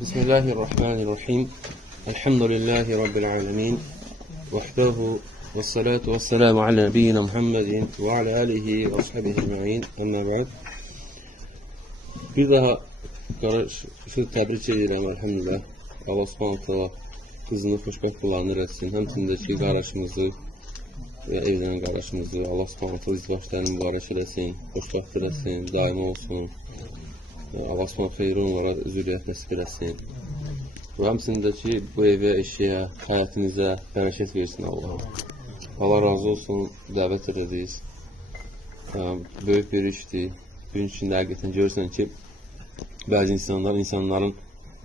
Bismillahirrahmanirrahim. Elhamdülillahi Rabbil alemin. Vahdehu ve salatu ve selamu ala nebiyyina Muhammedin ve ala alihi ve ashabihi ecma'in. Amma ba'd. Bir daha təbrik edirəm, elhamdülillah. Allah subhanahu ta'ala qızını xoşbəxt qılanır etsin. Həmçindəki qardaşımızı və evlənən qardaşımızı Allah subhanahu ta'ala izbaşlarını mübarək eləsin, xoşbəxt eləsin, daimi olsun. Allah subhanahu xeyri onlara zürriyyət nəsib eləsin. Və həmçindəki bu evə, eşiyə, həyətinizə bərəkət versin Allah'a. Allah razı olsun, dəvət edədiniz. Böyük bir işdir. Gün içində həqiqətən görürsən ki, bəzi insanların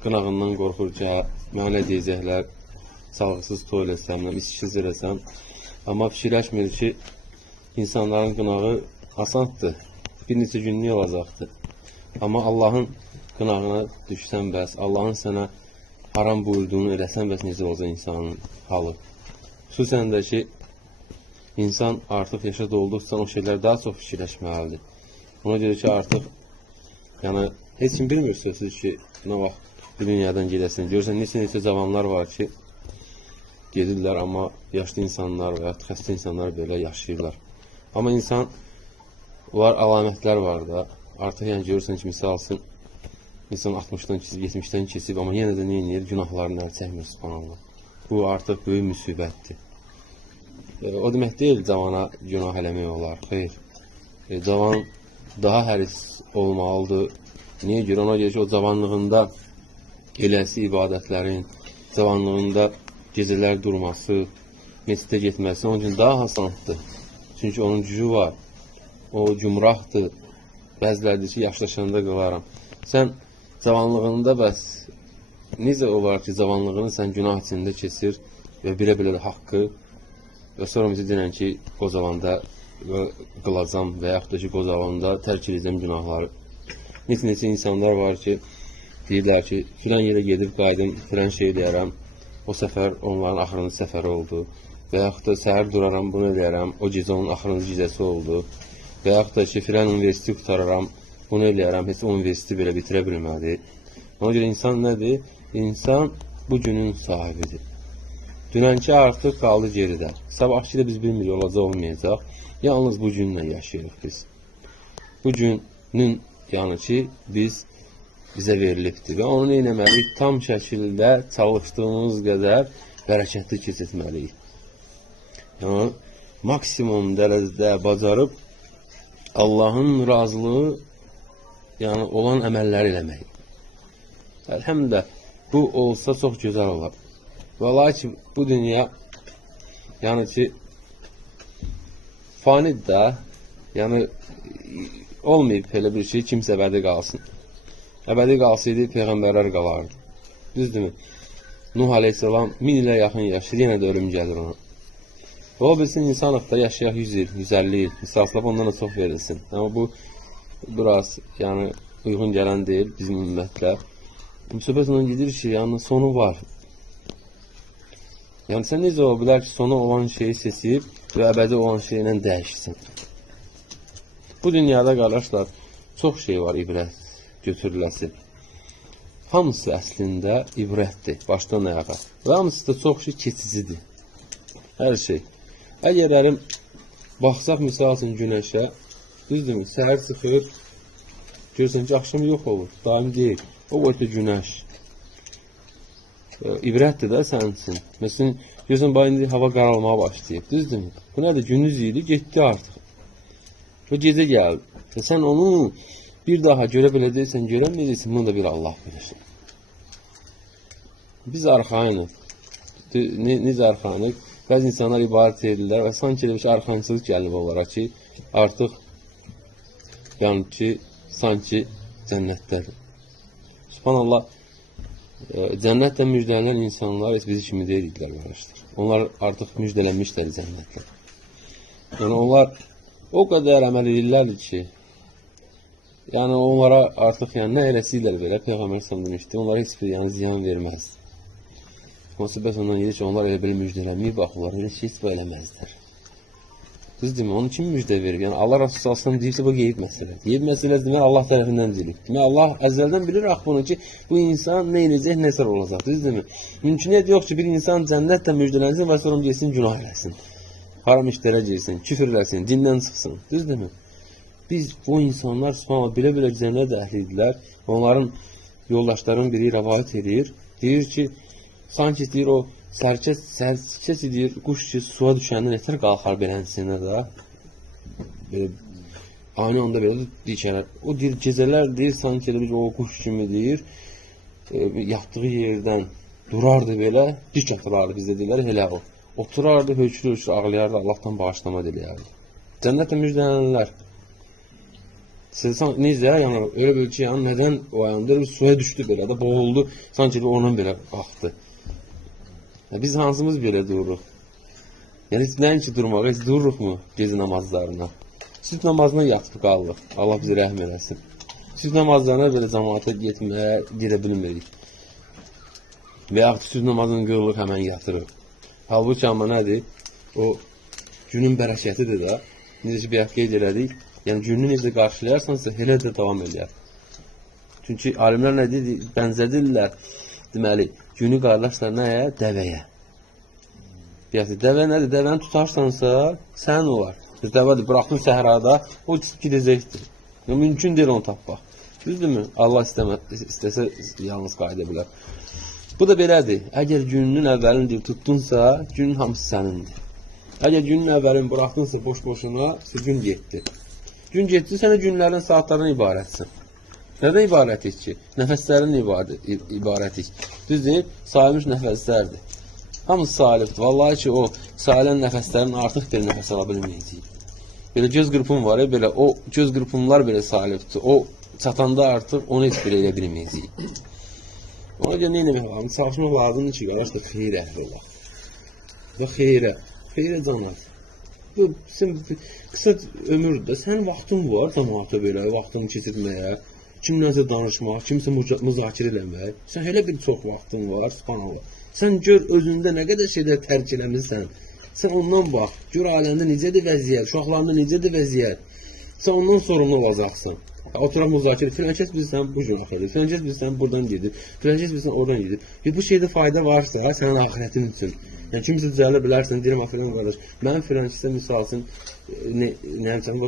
qınağından qorxur ki, mənə nə deyəcəklər, sağlıqsız toy eləsəm, işsiz eləsəm. Amma fikirləşmir ki, insanların qınağı asandır, bir neçə günlük olacaqdır. Amma Allahın qınağına düşsən bəs, Allahın sənə haram buyurduğunu eləsən bəs necə olacaq insanın halı. Xüsusən də ki, insan artıq yaşa dolduqca o şeylər daha çox fikirləşməlidir. Ona görə ki, artıq heç kim bilmirsiniz ki, nə vaxt bu dünyadan gedəsin. Görürsən, neçə cavanlar var ki, gedirlər, amma yaşlı insanlar və ya xəstə insanlar belə yaşayırlar. Amma var, əlamətlər var da. Artıq görürsən ki, misalsın, insan 60-dan keçib, 70-dən keçib, amma yenə də nə edir? Günahlarını əl çəkmir, subhanallah. Bu artıq böyük müsibətdir. O demək deyil, cavana günah eləmək olar, xeyr. Cavan daha həris olmalıdır. Niyə görə? Ona görə ki, o cavanlığında eləsi ibadətlərin, cavanlığında gecələr durması, məscidə getməsi onun üçün daha asandır. Çünki onun gücü var, o cümrahdır. Bəzilərdir ki, yaşlaşanda qılaram. Sən cavanlığında bəs, necə olar ki, cavanlığını sən günah içində keçir və bilə-bilə də haqqı və sonra bizə denən ki, qocalanda qılacam və yaxud da ki, qocalanda tərk edəcəm günahları. Neçə insanlar var ki, deyirlər ki, filan yerə gedib qaydım, filan şey eləyərəm, o səfər onların axırıncı səfəri oldu və yaxud da səhər duraram, bunu eləyərəm, o gecə onun axırıncı gecəsi oldu. Və yaxud da ki, filan universiteti qutararam, bunu eləyərəm, heç o universiteti belə bitirə bilmədi. Ona görə insan nədir? İnsan bu günün sahibidir. Dünənki artıq qaldı geridə. Sabahki də biz bilmirik, olacaq, olmayacaq. Yalnız bu günlə yaşayırıq biz. Bu günün ki, bizə verilibdir. Və onu eləməliyik, tam şəkildə çalışdığımız qədər bərəkətli keçirtməliyik. Yəni, maksimum dərəcədə bacarıb Allahın razılığı olan əməlləri eləmək. Əlhəmdə, bu olsa çox gözəl olar. Və lakin bu dünya ki, fanidir də, olmayıb elə bir şey, kimsə əbədi qalsın. Əbədi qalsaydı, Peyğəmbərlər qalardı. Düzdürmü? Nuh aleyhissalam 1000 ilə yaxın yaşayır, yenə də ölüm gəlir ona. Və o bilsin, insanlıqda yaşayaq 100 il, 150 il, misalsılab ondan da çox verilsin. Amma bu, biraz uyğun gələn deyil bizim ümumiyyətlə. Söhbət ondan gedir ki, sonu var. Sən necə ola bilər ki, sonu olan şeyi seçib və əbədi olan şeylə dəyişsin. Bu dünyada, qardaşlar, çox şey var ibrət götürüləsi. Hamısı əslində ibrətdir, başdan ayağa. Və hamısı da çox şey keçicidir. Hər şey. Əgər baxsaq, misal üçün günəşə, düzdürmü, səhər çıxır, görürsən ki, axşam yox olur, daim deyil. O boyda günəş. İbrətdir də sənin üçün. Məsələn, görürsən, indi hava qaralmağa başlayıb, düzdürmü? Bu nədir? Gündüz idi, getdi artıq. O gecə gəldi. Sən onu bir daha görə biləcəksən, görəməyəcəksən, bunu da bir Allah bilir. Biz arxayınıq. Necə arxayınıq? Bəzi insanlar ibarət edirlər və sanki elə bir şey arxayınçılıq gəlib olaraq ki, artıq sanki cənnətdədir. Subhanallah, cənnətlə müjdələnən insanlar heç bizi kimi deyirlər, qardaşlar. Onlar artıq müjdələnmişlər cənnətlə. Onlar o qədər əməl edirlərdir ki, onlara artıq nə eləsiylər belə, Peyğəmbər s.ə.v demişdi, onlara heç bir ziyan verməz. Söhbət ondan gedir ki, onlar elə belə müjdələməyib, onlar elə heç bu eləməzlər. Düzdürmü? Onun kim müjdə verir? Yəni Allah Rəsulü sallallahu deyirsə bu qeyb məsələdir. Qeyb məsələsi demək Allah tərəfindən deyilib. Demək Allah əzəldən bilir bunu ki, bu insan nə edəcək, nə sər olacaq. Düzdürmü? Mümküniyyət yox ki, bir insan cənnətlə müjdələnsin və sonra gəlsin günah eləsin. Haram işlərə girsin, küfr eləsin, dindən çıxsın. Düzdürmü? Biz bu insanlar subhanallah belə-belə cənnət əhlidirlər. Onların yoldaşların biri rəvayət edir. Deyir ki, sanki deyir o sərkəs deyir, quş ki, suya düşəndə nətər qalxar belənsinə də. Belə, aynı anda belə dikələr. O deyir, gecələr deyir, sanki elə o quş kimi deyir, yatdığı yerdən durardı belə, dik atırardı bizdə deyirlər, elə o. Oturardı, höçlü-höçlü ağlayardı, Allahdan bağışlama diləyərdi. Cənnətlə müjdələnlər. Necə, yəni, öyle bir ki, yəni, nədən o ayanda suya düşdü belə də, boğuldu, sanki onun belə qalxdı. Biz hansımız belə dururuq? Yəni, nəyin ki durmaq, heç dururuq mu gezi namazlarına? Sübh namazına yatıb qaldıq, Allah bizi rəhm eləsin. Sübh namazlarına belə cəmaata getməyə, gedə bilmirik. Və yaxud sübh namazını qırılır, həmən yatırıq. Halbuki amma nədir? O günün bərəkətidir də. Necə ki, bir həftə qeyd elədik. Yəni, gününü necə qarşılayarsansa, elə də davam eləyər. Çünki alimlər nə deyir? Bənzədirlər. Deməli, günü qarlaşlar nəyə? Dəvəyə. Dəvə nədir? Dəvəni tutarsansa, sən olar. Dəvədir, buraxdın səhrada, o gidəcəkdir. Mümkün deyil onu tapmaq. Düzdürmü? Allah istəsə yalnız qayıda bilər. Bu da belədir. Əgər gününün əvvəlini tutdunsa, günün hamısı sənindir. Əgər günün əvvəlini buraxdınsa boş-boşuna, gün getdi. Gün getdi, sənə günlərin, saatlarından ibarətsin. Nədən ibarətik ki? Nəfəslərin ibarətik. Düzdür, sayılmış nəfəslərdir. Hamısı salibdir. Vallahi ki, o sayılan nəfəslərin artıq bir nəfəs ala bilməyəcəyik. Belə göz qırpım var, belə o göz qırpımlar belə salibdir. O çatanda artıq onu heç belə elə bilməyəcəyik. Ona görə nə eləmək lazım? Çalışmaq lazımdır ki, qardaş da xeyir əhli olaq. Və xeyrə canat. Bu, qısa ömürdə sənin vaxtın var cəmaata belə, vaxtını keçirməyə, kimlərsə danışmaq, kimsə müzakirə eləmək. Sən elə bir çox vaxtın var, subhanallah. Sən gör özündə nə qədər şeylər tərk eləmirsən. Sən ondan bax, gör aləndə necədir vəziyyət, uşaqlarında necədir vəziyyət. Sən ondan sorumlu olacaqsın. Oturaq müzakirə, filan kəs bilirsən bu gün axıdır, filan kəs bilirsən buradan gedir, filan kəs bilirsən oradan gedir. Bu şeydə fayda varsa, sənin axirətin üçün. Yəni kimsə düzələ bilərsən, deyirəm filan qardaş, mən filan kəsə misal üçün,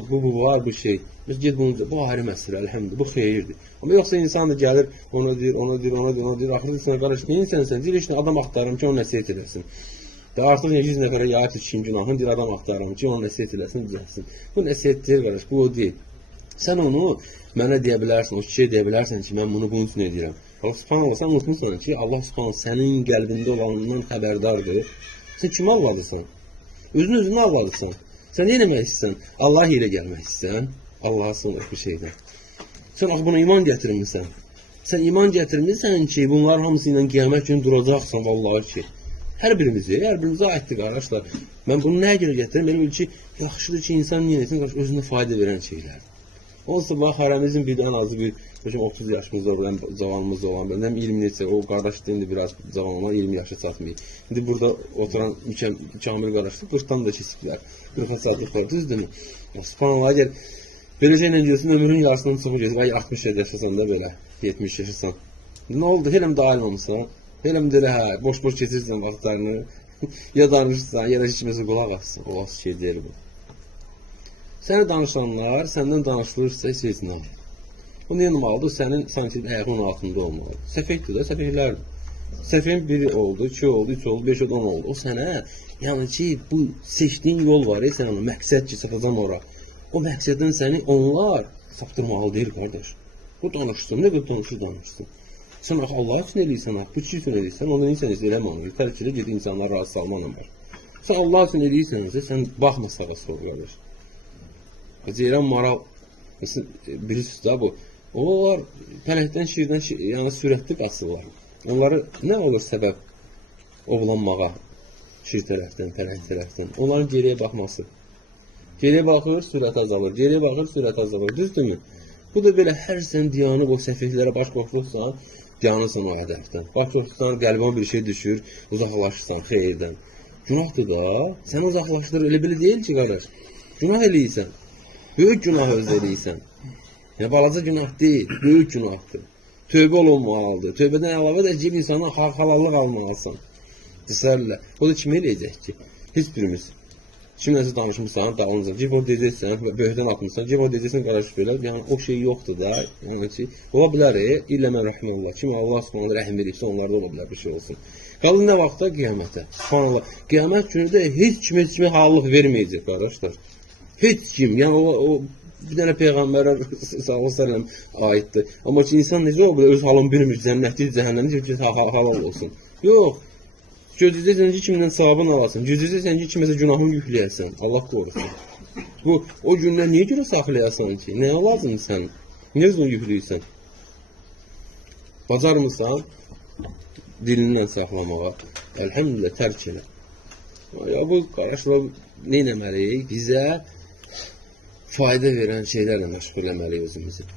bu var bir şey. Biz get bunu, bu ayrı məsələ, əlhəmdülillah, bu xeyirdir. Amma yoxsa insan da gəlir, ona deyir, axırda sən qardaş, neyin sənsən? Deyir, işte adam axtarım ki, onu nəsiyyət eləsin. Artıq 100 nəfərə yayət etkin günahın, deyir, adam axtarım ki, onu nəsiyyət eləsin, düzəlsin. Bu nəsiyyət deyir, qardaş, bu o deyil. Sən onu mənə deyə bilərsən, o kişiyə deyə bilərsən ki, mən bunu bunun üçün edirəm. Allah subhanallah, sən unutmuşsan ki, Allah subhanallah sənin qəlbində olanından xəbərdardır. Sən kimi alvadırsan? Özünü alvadırsan. Sən nə eləmək istəyirsən? Allah ilə gəlmək istəyirsən. Allah'a sığınır bir şeydən. Sən buna iman gətirmirsən. Sən iman gətirmirsən ki, bunlar hamısı ilə qiyamət günü duracaqsan, vallahi ki. Hər birimizə aiddir, qardaşlar. Mən bunu nəyə görə gətirim? Belə bil ki, yaxşıdır ki, insan niyə etsin, özünə fayda verən şeylər. Onsa bax, hərəmizin birdən azı bir 30 yaşımızda olan, cavanımızda olan, bəlkə 20 neçə, o qardaş deyildi biraz cavan olan, 20 yaşa çatmayıb. İndi burada oturan kamil qardaşlar 40-dan da keçiblər, 40-a çatdıqlar, düzdürmü? Subhanallah, əgər belə şeylə gəlsin, ömrün yarısından çoxu gəlsin, ay 60 yaşasan da belə, 70 yaşasan. Nə oldu? Heləm də alim olmuşsan, heləm də elə, boş-boş keçirsən vaxtlarını, ya danışırsan, ya da heç kiməsə qulaq assan, o az şey deyil bu. Səni danışanlar, səndən danışılırsa heç nə olur. Bu nə olmalıdır? Sənin sanki ayağının altında olmalıdır. Səfəkdir də, səfəklərdir. Səfəyin biri oldu, 2 oldu, 3 oldu, 5 oldu, 10 oldu. O sənə, yəni ki, bu seçdiyin yol var, sən ona məqsəd ki, sapacam ora. O məqsəddən səni onlar saptırmalı deyil, qardaş. Bu danışsın, nə qədər danışsın. Sən Allah üçün eləyirsən, bu kişi üçün eləyirsən, onu insan eləmə onu. Tərkili gedi insanlar razı salmanla var. Sən Allah üçün eləyirsənsə, sən baxma sağa sola, qardaş. Ceyran maral, bilirsiniz da bu. Onlar pələkdən, şirdən, yəni sürətli qaçırlar. Onları nə olur səbəb ovlanmağa şir tərəfdən, pələk tərəfdən? Onların geriyə baxması. Geriyə baxır, sürət azalır. Geriyə baxır, sürət azalır. Düzdürmü? Bu da belə hər sən diyanıb o səfihlərə baş qoşursan, diyanırsan o hədəfdən. Baş qoşursan, qəlbə bir şey düşür, uzaqlaşırsan xeyirdən. Günahdır da, sən uzaqlaşdırır, elə belə deyil ki, qardaş. Günah eləyirsən. Böyük günah öz eləyirsən. Yəni, balaca günah deyil, böyük günahdır. Tövbə olunmalıdır. Tövbədən əlavə də ki, insana halallıq almalısan. Cəsərlə. O da kim eləyəcək ki? Heç birimiz. Kimləsə danışmışsan, dağılınca, ki, o deyəcəksən, böyükdən atmışsan, ki, o deyəcəksən, qarşı belə, yəni o şey yoxdur da. Yəni ki, ola bilər, illə mən rəhməllah. Kim Allah subhanələ rəhm edibsə, onlarda ola bilər bir şey olsun. Qalın nə vaxtda? Qiyamətə. Subhanallah. Qiyamət günü də heç kimə halallıq verməyəcək, qardaşlar. Heç kim. Yəni o bir dənə Peyğəmbərə sallallahu əleyhi aiddir. Amma ki, insan necə o belə öz halını bilmir, cənnətli, cəhənnəmli ki, halal olsun. Yox. Gözləyəcəksən ki, kimdən savabını alasın. Gözləyəcəksən ki, kiməsə günahını yükləyəsən. Allah qorusun. Bu, o gündən niyə görə saxlayasan ki? Nəyə lazımdır sən? Niyə onu yükləyirsən? Bacarmırsan dilindən saxlamağa. Əlhəmdülillah, tərk elə. Ya bu, qardaşlar, nə etməliyik? Bizə fayda verən şeylərlə məşğul eləməliyik özümüzü.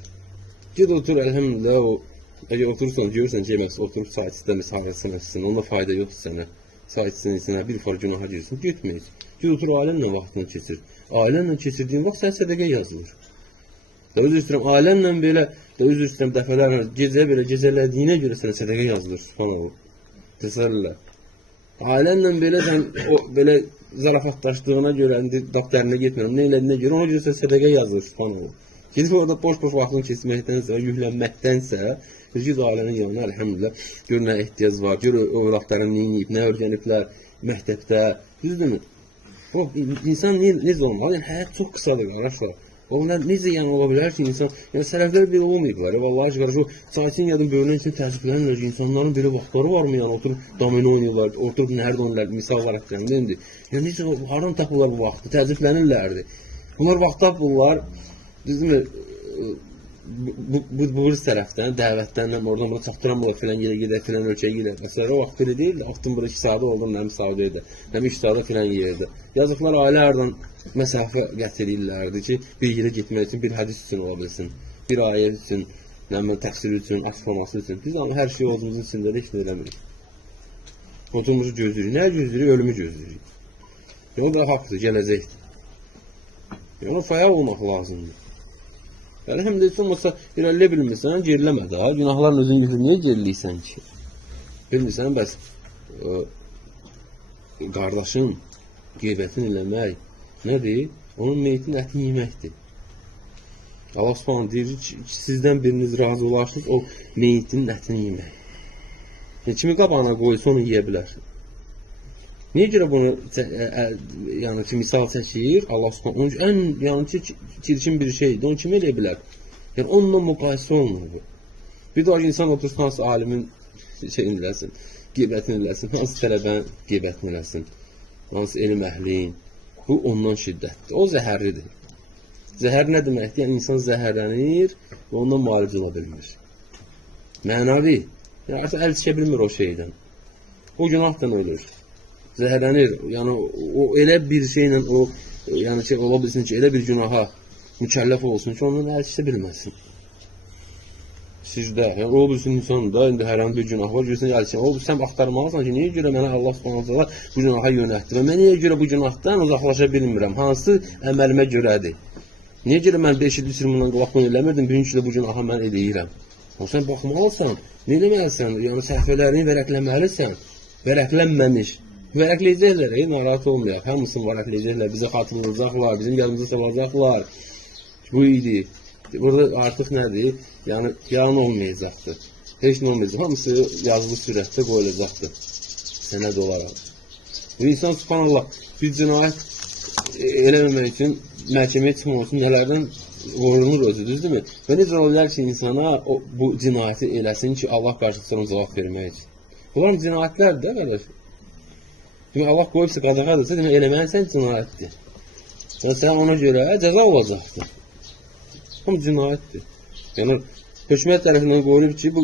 Ged otur, əlhəmdülillah, əgər oturursan, görürsən ki, oturub sayt istəmir, sahəsin, onda fayda yoxdur sənə. Sayt istəmir, bir far günaha girsin, getməyik. Ged otur, ailənlə vaxtını keçir. Ailənlə keçirdiyin vaxt sən sədəqə yazılır. Özür istəyirəm, ailənlə belə, özür istəyirəm, dəfələrlə, gecə belə gecələdiyinə görə sənə sədəqə yazılır, subhanallah. Təsəllə. Ailənlə belə sən, belə zarafatlaşdığına görə, dəftərinə getmirəm, nə elədiyinə görə, ona görə sən sədəqə yazılır, subhanallah. Gedib orada boş-boş vaxtını keçməkdənsə, yüklənməkdənsə, gid ailənin yanına, əlhəmdülillah, gör nə ehtiyac var, gör övladların nə yiyib, nə öyrəniblər, məktəbdə, düzdürmü? İnsan necə olmalı? Yəni, həyat çox qısadır, qardaşlar. Onlar necə yəni ola bilər ki, insan, yəni sələflər belə olmayıblar, vallahi qardaş, o çayçın yadın böyünən üçün təəssüflənirlər ki, insanların belə vaxtları varmı, yəni oturub domino oynayırlar, oturub nərdə oynayırlar, misal olaraq gəlməyəndi. Yəni necə, haram tapırlar bu vaxtı, təəssüflənirlərdi. Bunlar vaxt tapırlar, düzdürmü, bu tərəfdən, dəvətdən, oradan bura çatdıramırlar, filan yerə gedək, filan ölkəyə gedək. Məsələn, o vaxt belə deyil, vaxtın bura 2 saatı olur, nəm Saudiyədə, nəm 3 saatı filan yerdə. Yazıqlar ailə aradan məsafə gətirirlərdi ki, bir yerə getmək üçün, bir hədis üçün ola bilsin, bir ayət üçün, təfsir üçün, asılması üçün. Biz amma hər şey olduğumuzun içində də heç nə eləmirik. Oturumuzu gözləyirik. Nə gözləyirik? Ölümü gözləyirik. O da haqdır, gələcəkdir. Ona fayal olmaq lazımdır. Yəni, həm də heç olmasa irəlilə bilmirsən, geriləmə də. Günahların özün yükür, niyə geriliysən ki? Bilmirsən, bəs qardaşın qeybətini eləmək nədir? Onun meyitin ətini yeməkdir. Allah subhanə deyir ki, sizdən biriniz razı olarsınız, o meyitin ətini yemək. Yəni, kimi qabağına qoysa onu yeyə bilər. Niyə görə bunu yəni ki, misal çəkir? Allah subhanə, onun ən çirkin bir şeydir, onu kim eləyə bilər? Yəni, onunla müqayisə olunur bu. Bir də o insan otursun, hansı alimin şeyini eləsin, qeybətini eləsin, hansı tələbən qeybətini eləsin, hansı elm əhliyin. Bu, ondan şiddətdir. O zəhərlidir. Zəhər nə deməkdir? Yəni, insan zəhərlənir və ondan müalicə ola bilmir. Mənəvi. Yəni, artıq əl çəkə bilmir o şeydən. O günahdan ölür. Zəhərlənir. Yəni, o elə bir şeylə, yəni ki, ola bilsin ki, elə bir günaha mükəlləf olsun ki, ondan əl çəkə bilməsin. Sizdə, yəni, o bilsin insan da, indi hər an bir günah var, görürsən, əl çəkə. O, sən axtarmalısan ki, niyə görə mənə Allah subhanallah bu günaha yönətdir və mən niyə görə bu günahdan uzaqlaşa bilmirəm? Hansı əməlimə görədir? Niyə görə mən 5 il sürmündən qulaqdan eləmirdim, bugünkü də bu günaha mən eləyirəm? O, sən baxmalısan, nə eləməlisən? Yəni, səhvələrini vərəqləməlisən, vərəqlənməmiş. Vərəqləyəcəklər, narahat olmayaq. Hamısını vərəqləyəcəklər, bizə xatırlayacaqlar, bizim yanımıza salacaqlar. Bu idi. Burada artıq nədir? Yəni, yalan olmayacaqdır. Heç nə olmayacaq. Hamısı yazılı sürətdə qoyulacaqdır. Sənəd olaraq. Bu insan, subhanallah, bir cinayət eləməmək üçün məhkəməyə çıxmaq üçün nələrdən qorunur özü, düzdürmü? Və necə ola bilər ki, insana bu cinayəti eləsin ki, Allah qarşısında cavab vermək üçün. Bunlar cinayətlərdir, də qardaş. Demək, Allah qoyubsa, qadağadır, demək, eləməyəsən cinayətdir. Və sən ona görə cəza olacaqdır. Amma cinayətdir. Yəni, hökumət tərəfindən qoyulub ki, bu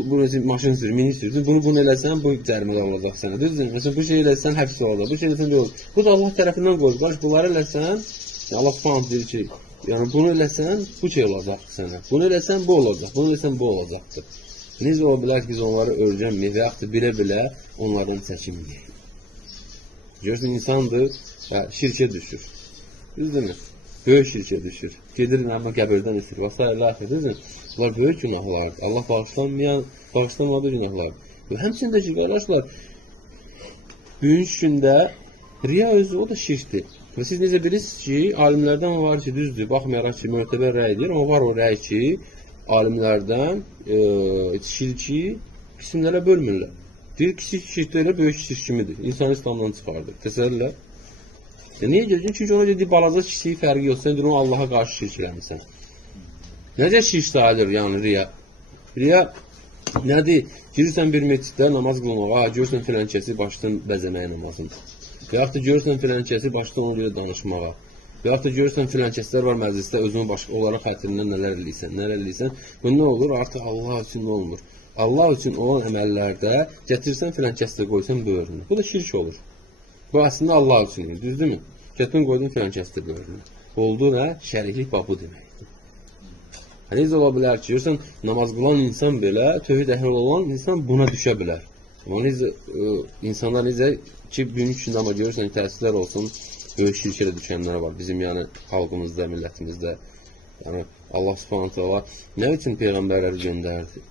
maşın sürür, mini sürür, bunu eləsən, bu cərimə olacaq sənə. Düzdür? Məsələn, bu şey eləsən, həbs olacaq, bu şey eləsən, yox. Bu da Allah tərəfindən qoyulub. Qarşı, bunları eləsən, Allah subhanət deyir ki, yəni, bunu eləsən, bu şey olacaq sənə. Bunu eləsən, bu olacaq. Bunu eləsən, bu olacaqdır. Necə ola bilər ki, biz onları öyrənməyik və yaxud da bilə-bilə onlardan çəkinməyik. Görürsən, insandır və şirkə düşür. Düzdürmü? böyük şirkə düşür. Gedir amma qəbirdən istəyir. Və s. Düzdür? Bunlar böyük günahlardır. Allah bağışlanmadığı günahlardır. Və həmçində ki, qardaşlar, bugünkü gündə riya özü o da şirkdir. Və siz necə bilirsiniz ki, alimlərdən var ki, düzdür, baxmayaraq ki, mötəbər rəy deyir, amma var o rəy ki, alimlərdən şirki qismlərə bölmürlər. Deyir, kiçik şirk deyil, böyük şirk kimidir. İnsanı İslamdan çıxardır. Təsəvvürlər. Niyə görürsən? Çünki ona deyir, balaca kiçik fərqi yoxdur. Sən deyir, Allaha qarşı şirk eləmirsən. Necə şirk sayılır, yəni riya? Riya nədir? Girirsən bir məsciddə namaz qılmağa, görürsən filankəsi başdan bəzəməyə namazında. Və yaxud da görürsən filankəsi başdan onu ilə danışmağa. Və yaxud da görürsən filankəslər var məclisdə, özünün başqa onlara xətirindən nələr eləyirsən. Bu nə olur? Artıq Allah üçün nə olmur? Allah üçün olan əməllərdə gətirsən filankəsdə qoysan böyrünü. Bu da şirk olur. Bu əslində Allah üçündür, düzdürmü? Gətirin qoydun filankəsdə böyrünü. Oldu nə? Şəriklik babu deməkdir. Necə ola bilər ki, görürsən, namaz qılan insan belə, tövhid əhli olan insan buna düşə bilər. Amma insanlar necə ki, bugünkü gündə amma görürsən, təsirlər olsun, böyük şirkə də düşənlər var. Bizim yəni xalqımızda, millətimizdə. Yəni Allah Subhanahu taala nə üçün peyğəmbərləri göndərdi?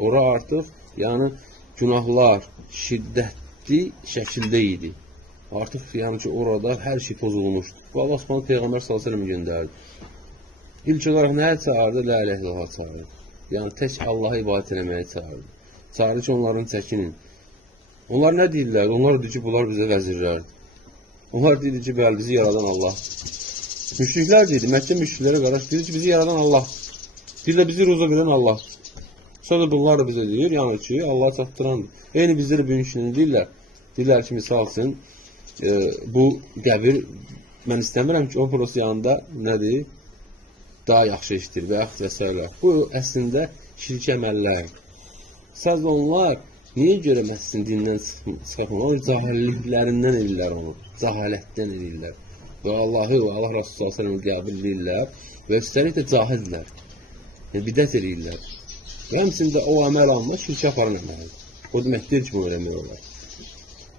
Ora artıq, yəni günahlar şiddətli şəkildə idi. Artıq yəni ki, orada hər şey pozulmuşdu. Bu Allah Subhanahu peyğəmbər sallallahu əleyhi və səlləm göndərdi. İlk olaraq nəyə çağırdı? La ilahe illallah çağırdı. Yəni tək Allah'a ibadət etməyə çağırdı. Çağırdı ki, onların çəkinin. Onlar nə deyirlər? Onlar deyir ki, bunlar bizə vəzirlərdir. Onlar deyir ki, bəli, bizi yaradan Allah. Müşriklər deyir, Məkkə müşriklərə qarşı deyir ki, bizi yaradan Allah. Deyirlər, bizi ruzaq edən Allah. Sonra bunlar da bizə deyir, yəni ki, Allah'a çatdırandır. Eyni bizləri bugünkünü deyirlər. Deyirlər ki, misal üçün, bu qəbir, mən istəmirəm ki, o burası yanında nədir? Daha yaxşı işdir və yaxud və s. Bu, əslində, şirk əməllərdir. Sadəcə onlar, niyə görə məsələn dindən çıxarmır? Onlar cahilliklərindən edirlər onu. Cahilətdən edirlər. Və Allahı və Allah Rasulü s.ə.v qəbul edirlər və üstəlik də cahildirlər. Bidət edirlər. Və həmçində o əməl alma şirkə aparan əməldir. O demək deyil ki, bunu eləmək olar.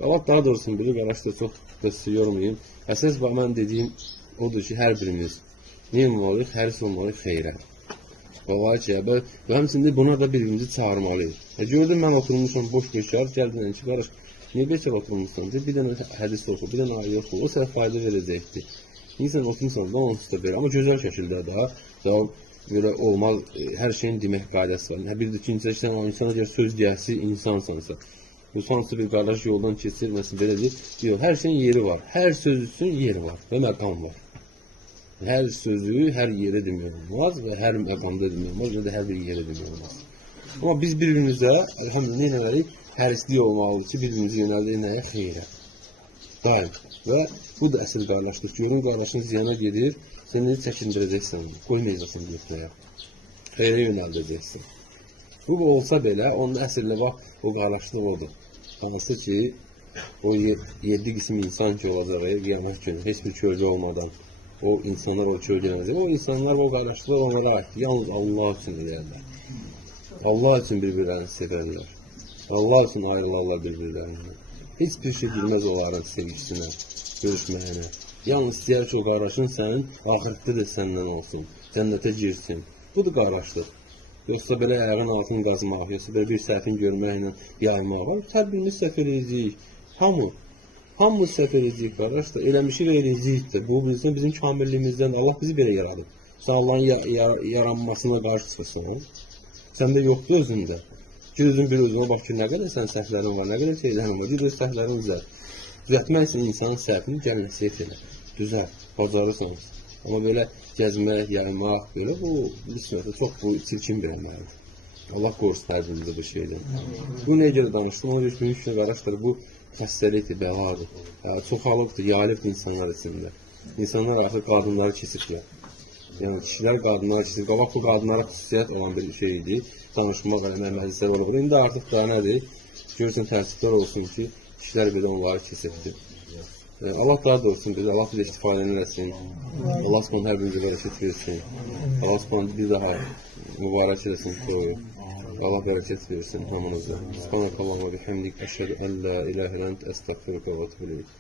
Allah daha doğrusunu bilir, qardaşlar çox da sizi yormayayım. Əsas mən dediyim odur ki, hər birimiz niyə olmalıyıq? Həris olmalıyıq xeyrə. Vallahi ki, və həmçində buna da birimizi çağırmalıyıq. Gördüm, mən oturmuşam, boş beşar, gəldin ki, qardaş, niyə beşar oturmuşsan? Bir dənə hədis oxu, bir dənə ayə oxu, o sənə fayda verəcəkdir. Niyə sən oturmuşsan, da onsuz da verir. Amma gözəl şəkildə daha belə olmaz, hər şeyin demək qaydası var. Bir də ikincisi, sən o insana gəlir söz deyəsi insansansa. Bu sansı bir qardaş yoldan keçir, məsələn, belə deyir. Yox, hər şeyin yeri var. Hər söz üçün yeri var və məqam var. Hər sözü hər yerə demək olmaz və hər məqamda demək olmaz və də hər bir yerə demək olmaz. Amma biz bir-birimizə, elhamdülillah, nə elərik? Hərislik olmalıdır ki, bir-birimizi yönəldik nəyə? Xeyrə. Daim. Və bu da əsl qardaşdır. Görün, qardaşın ziyana gedir, sən necə çəkindirəcəksən, qoymayacaqsın getməyə. Xeyrə yönəldəcəksin. Bu olsa belə, onun əsrində bax, o qardaşlıq odur. Hansı ki, o 7 qism insan ki olacaq, qiyamət günü, heç bir kölgə olmadan, o insanlar o kölgələnəcək. O insanlar, o qardaşlıqlar onlara aiddir. Yalnız Allah üçün eləyərlər. Allah üçün bir-birlərini sevərlər. Allah üçün ayrılarlar bir-birlərindən. Heç bir şey bilməz onların sevgisinə, görüşməyənə. Yalnız istəyər ki, o qardaşın sənin axirətdə də səndən olsun, cənnətə girsin. Budur qardaşlıq. Yoxsa belə ayağın altını qazmaq, yoxsa belə bir səhvin görməklə yaymaq var. Hər birimiz səhv eləyəcəyik. Hamı səhv eləyəcəyik, qardaş da. Eləmişik və eləyəcəyikdir. Bu, bizim kamilliğimizdən Allah bizi belə yaradıb. Sən Allahın yaranmasına qarşı çıxırsan. Səndə yoxdur özündə. Gir özün bir özünə bax ki, nə qədər sən səhvlərin var, nə qədər şeylərin var. Gir öz səhvlərin üzər. Düzəltmək üçün insanın səhvini gəl nəsiyyət elə. Düzəl, bacarırsanız. Amma belə gəzmək, yaymaq, belə bu çox çirkin bir əməldir. Allah qorusun hər birimizə bu şeydən. Bu nəyə görə danışdım? Ona görə ki, qardaşlar, bu xəstəlikdir, bəladır. Çoxalıqdır, yayılıqdır insanlar içində. İnsanlar artıq qadınları kesiblər. Yəni, kişilər qadınları kesib. Qabaq bu qadınlara xüsusiyyət olan bir şey idi. Danışmaq, eləmək, məclislər olur. İndi artıq daha nədir? Görürsən, təəssüflər olsun ki, kişilər belə onları kesibdir. Allah daha doğrusun bilir, Allah bilə istifadəni eləsin. Allah subhanə hər birinci bərəkət versin. Allah subhanə bir daha mübarək eləsin toyu. Allah bərəkət versin hamınıza. Subhanək Allahumma bihamdik, əşhədu ən la ilahə lənt, əstəğfiruka və etûbü ileyk.